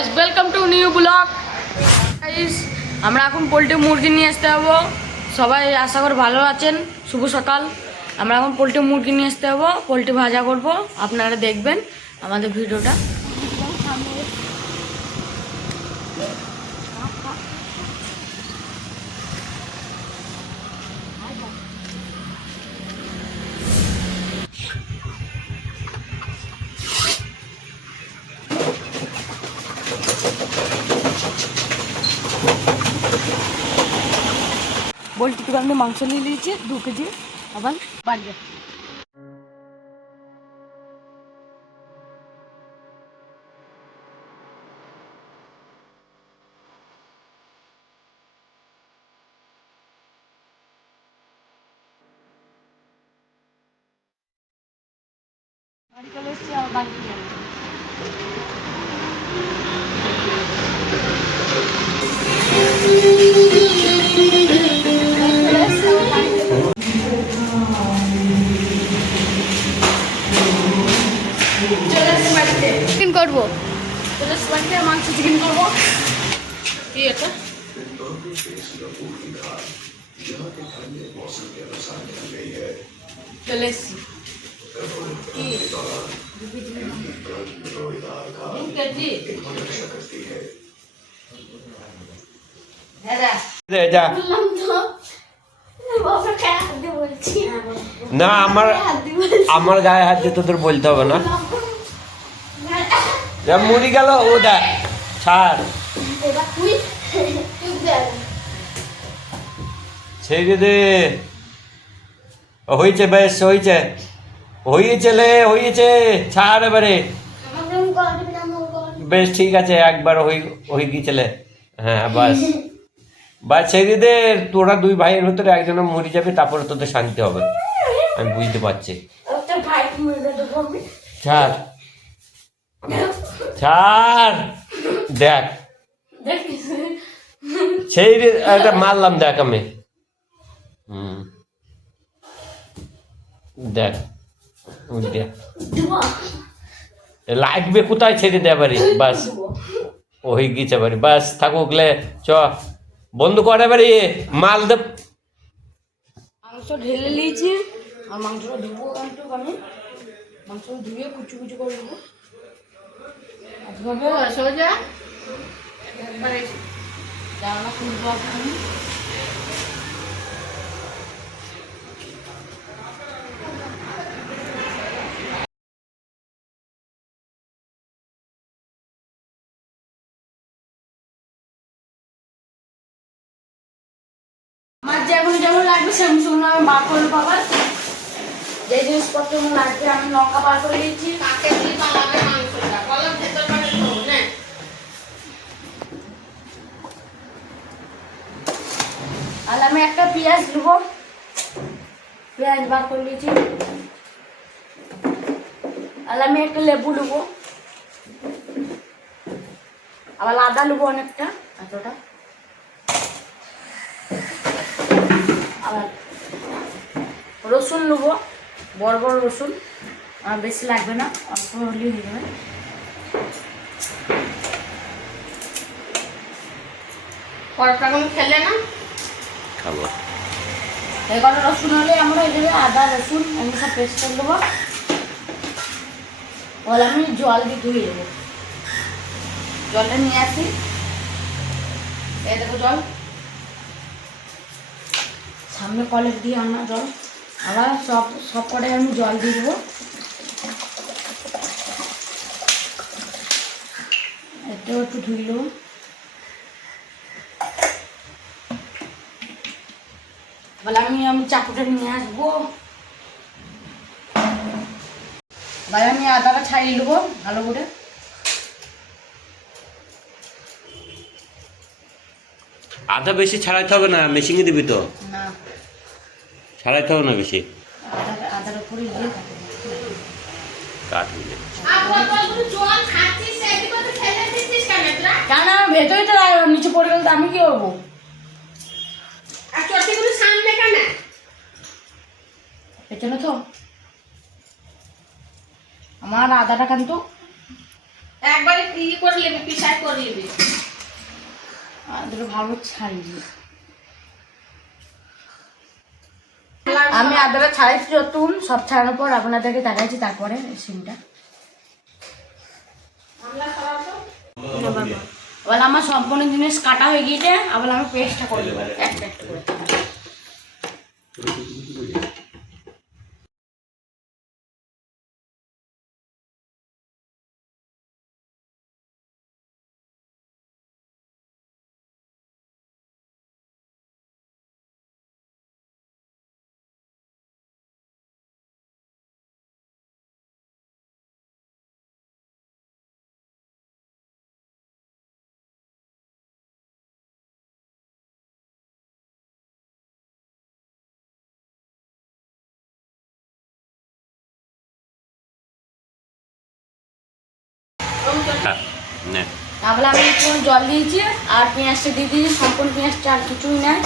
Guys, welcome to new blog. Guys, আমরা এখন poultry মুরগি নিয়ে আসতে হবো। সবাই আশা করি ভালো আছেন। শুভ সকাল। আমরা এখন পোল্ট্রি মুরগি নিয়ে আসতে হবো, পোল্ট্রি ভাজা করব। আপনারা দেখবেন আমাদের ভিডিওটা। পোল্ট্রি থেকে আমি মাংস নিয়ে নিয়েছি 2 কেজি। আবার বাড়িয়ে বাড়ি চলে এসেছি, আবার বাড়ি চলে যাচ্ছি। চিকেন করবো, মাংস চিকেন করবো। কি এটা? চলে এসছি। না আমার গায়ে হাত দিয়ে তোদের বলতে হবে না। মুড়ি গেল ও দেখ ছাড় ছেড়ে দে। হয়েছে, বেশ হয়েছে, হয়েছে ছাড় এবারে। বেশ ঠিক আছে, একবার হয়ে গিয়েছিলে। হ্যাঁ বাস বাস ছেড়ে দে। তোরা 2 ভাইয়ের ভিতরে একজনের মরে যাবে, তারপরে তোদের শান্তি হবে। আমি বুঝতে পারছি। ছাড় ছাড় দেখ, সেই একটা মারলাম দেখ আমি। দেখ লাগবে কোথায়, ছেড়ে দে বাড়ি। বাস হয়ে গিয়েছে বাড়ি, বাস থাকুকলে চ বন্ধ করে বাড়ি। মাল দে। মাংস ঢেলে নিয়েছি, আর মাংসটা ধুবো। কিন্তু আমি মাংস ধুয়ে কুচু কুচু করে দেবো। সোজা একবারে জানা খুলবো আমি। আমার যেমন যেমন লাগবে সেমন আমি বার করে পাবো। যে জিনিসপত্র লাগবে আমি লঙ্কা বার করে দিয়েছি। আর আমি একটা পেঁয়াজ নেবো, পেঁয়াজ বার করে দিয়েছি। আর আমি একটা লেবু নেবো, আবার আদা নেবো অনেকটা, এতটা। আবার রসুন নেবো, বড় বড় রসুন, আর বেশি লাগবে না, অল্প হলেই হয়ে যাবে। পরোটা খেলে না খাবো। এবার রসুন হলে আমরা এই জায়গায় আদা রসুন এমনি সব পেস্ট করে দেবো। বলে আমি জল দিয়ে ধুয়ে দেবো। জলটা নিয়ে আসি, এই দেখো জল, সামনে কলের দিয়ে আনা জল। আবার সব কটায় আমি জল দিয়ে দেবো। এটাও একটু ধুয়ে দেবো। বলে আমি চাকুটা নিয়ে আসবো। এবার আমি আদাটা ছাড়িয়ে নেবো ভালো করে। আদা বেশি ছাড়াইতে হবে না, মেশিনে দিবি তো। না, ছাড়াইতে হবে না বেশি। আদার উপরে দিয়ে কাট হয়ে যাবে। কেন ভেতরে তো নিচে পড়ে গেলে তো আমি কি করবো? পেছনে তো আমার আদাটা কেন তো একবারে কি করে নেবে পিসা ভালো ছাড়িয়ে আমি আদাটা ছাড়াইছি যতক্ষণ, সব ছাড়ানোর পর আপনাদেরকে দেখাইছি, তারপরে সিমটা এবার আমার সম্পূর্ণ জিনিস কাটা হয়ে গিয়েছে। আবার আমি পেস্টটা করে দেবো একটা একটা করে। তাহলে আমি একটু জল দিয়েছি আর পেঁয়াজটা দিয়ে দিয়েছি, সম্পূর্ণ পেঁয়াজটা আর কিছুই নেই।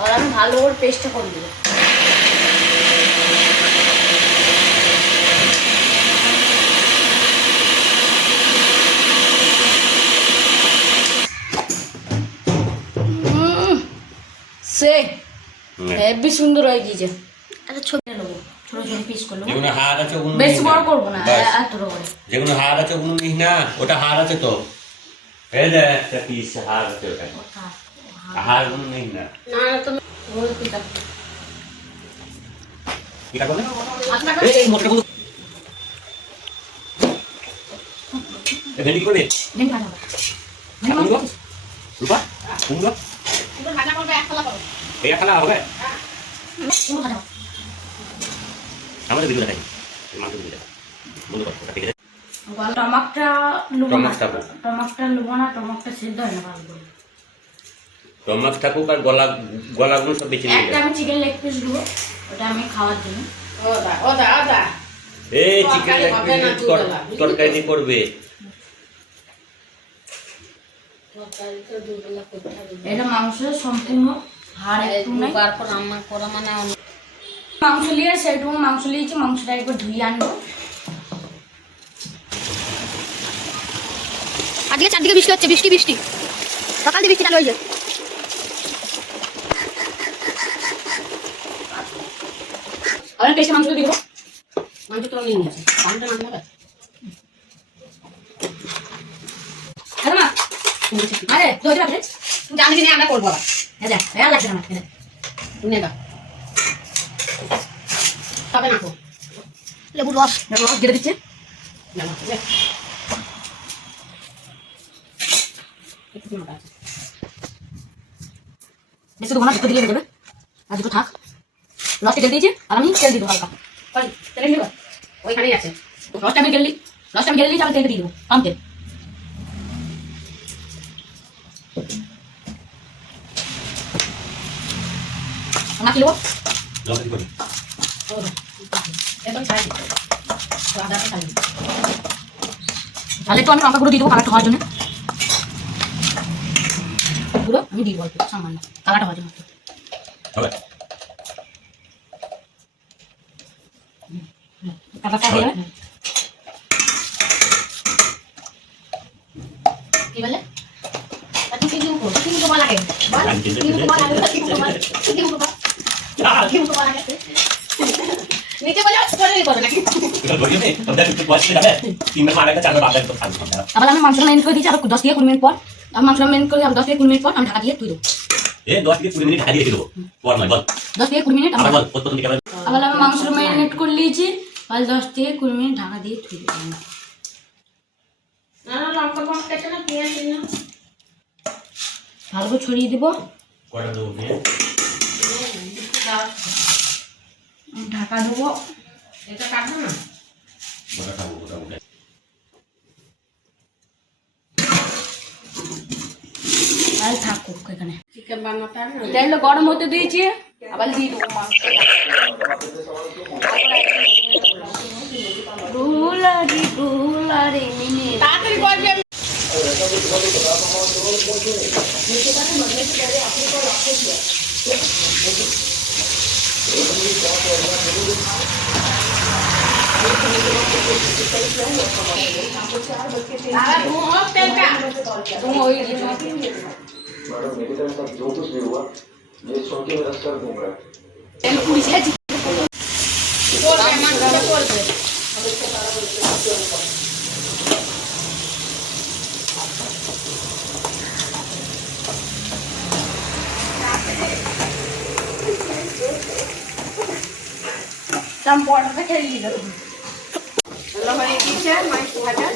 আর আমি ভালো করে পেস্টটা করে দেবো। সে হেবি সুন্দর হয়ে গিয়েছে। একটা ছবি নেবো, ছোট ছোট পিস করবো, বেশি বড় করবো না, এতটা করে। যেগুলো হাড় আছে ওগুলো নিস না, ওটা হাড় আছে তো, এই যে একটা পিস হাড় আছে, ওটা হাড় গুলো নিস না। এটা করলে এই মোটরগুলো ভেন্ডি করে দে, ভেন্ডি ভাজা কুমড়ো রূপা, কুমড়ো এই খালা হবে আমাদের ভিডিও দেখাই, মাংস ভিডিও দেখাই বন্ধু কর, ওটা ঠিক আছে। টমাকটা লুবো না, টমাকটা টমাকটা লুবো না, টমাকটা সিদ্ধ হয় না ভালো করে। টমাক থাকুক আর গলাগুলো সব বেঁচে নিয়ে একটা আমি চিকেন লেগ পিস দেবো, ওটা আমি খাওয়ার জন্য। এই চিকেন লেগ পিস তরকারি দিয়ে করবে। এটা মাংস সম্পূর্ণ হাড় একটু নাই। মাংস নিয়ে সেটুকু মাংস নিয়েছি, মাংসটা একবার ধুয়ে আনবো। আজকে চারদিকে বৃষ্টি হচ্ছে, বৃষ্টি বৃষ্টি সকাল থেকে বৃষ্টি চালু হয়েছে। আমি পেস্টে মাংস দিয়ে দেবো, মাংস তো নিয়ে নিয়েছি, পানিটা মাংস হবে। হ্যাঁ মা, আরে ধরে রাখে জানি যে আমরা করবো আবার। হ্যাঁ যা, হ্যাঁ লাগছে না আমাকে, নে দাও তবে না তো লেবুর রস দিয়ে দিচ্ছে। বেশি দেবো না, দুটো দিয়ে দেবে আর দুটো থাক। রসটা তেল দিয়েছি আর আমি তেল দিব হালকা, তেল দিব ওইখানেই আছে। রসটা আমি গেলি আমি তেলটা দিয়ে দেবো, কম তেল। মাখি নেবো, তাহলে একটু আমি লঙ্কা গুঁড়ো দিয়ে দেবো কালারটা হওয়ার জন্য। গুঁড়ো আমি দিয়ে দেবো সামান্য কালারটা হওয়ার জন্য। কালারটা হয়ে যাবে। কি বলে আবার আমি মাংসটা মেরিনেট করে দিয়েছি, আবার 10 থেকে 20 মিনিট পর আমি মাংসটা মেরিনেট করে 10 থেকে 20 মিনিট পর আমি ঢাকা দিয়ে তুই দেবো। 10 থেকে 20 মিনিট ঢাকা দিয়ে দেবো, পর নয় বল 10 থেকে 20 মিনিট আবার বল প্রথম দিকে আবার আমি মাংসটা মেরিনেট করে নিয়েছি, আর 10 থেকে 20 মিনিট ঢাকা দিয়ে তুই দেবো। ভালো করে ছড়িয়ে দেবো, ঢাকা দেবো। এটা কাটবো না, আর থাকুক এখানে। তেলটা গরম হতে দিয়েছি, আবার দিয়ে দেবো মাংস। ডুলারি মিনি তাড়াতাড়ি করবি। আমি मैडम मेरे तरफ का जो कुछ भी हुआ ये सुन के मेरा सर घूम रहा है পড়াটা খেয়ে দিল ভালো হয়ে গিয়েছে মাছ ভাজা